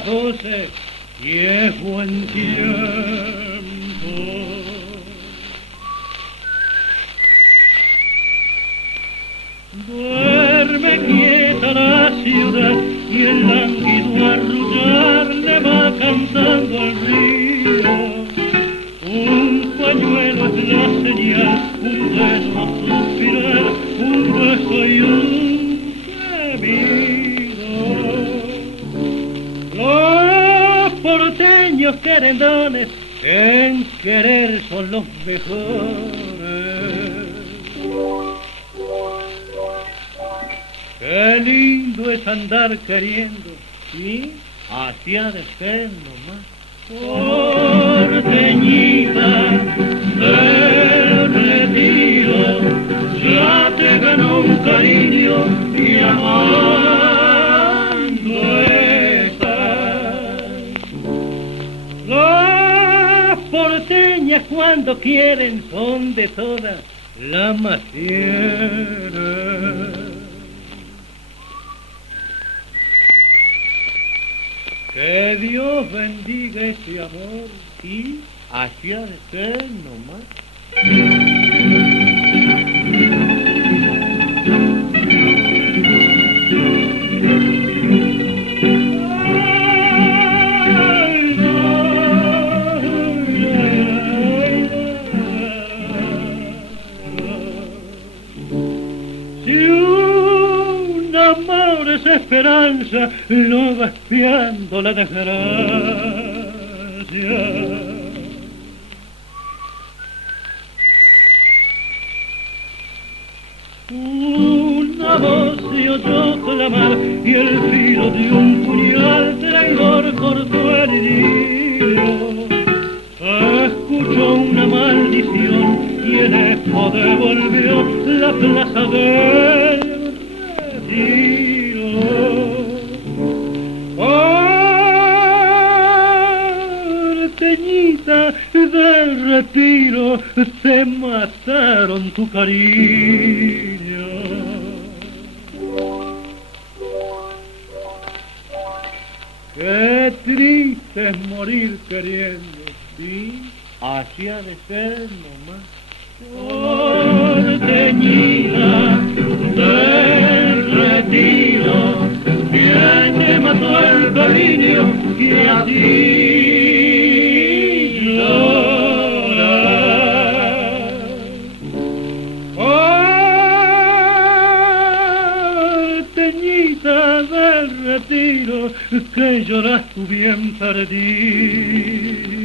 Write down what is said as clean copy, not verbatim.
las 12 y es buen tiempo. Duerme quieta la ciudad y el lánguido arrullar le va cantando al río. Un pañuelo es la señal, un dedo suspirar, un beso y un gemido. Los porteños querendones en querer son los mejores. Qué lindo es andar queriendo, ¿sí? Hacia de ser nomás. Porteñita del Retiro, ya te ganó un cariño y amando estás. Las porteñas cuando quieren son de todas la más tierna. Que Dios bendiga ese amor y hacia de ser nomás. Si un amor es esperanza, lo va espiando la desgracia. Una voz se oyó clamar y el filo de un puñal traidor cortó el hilo. Escuchó una maldición y el eco devolvió la plaza del Retiro. Porteñita del Retiro, te mataron tu cariño. Qué triste es morir queriendo, ¿sí? Así ha de ser nomás. Porteñita del Retiro, quien te mató el cariño y así lloras. Porteñita del Retiro, que lloras tu bien perdido.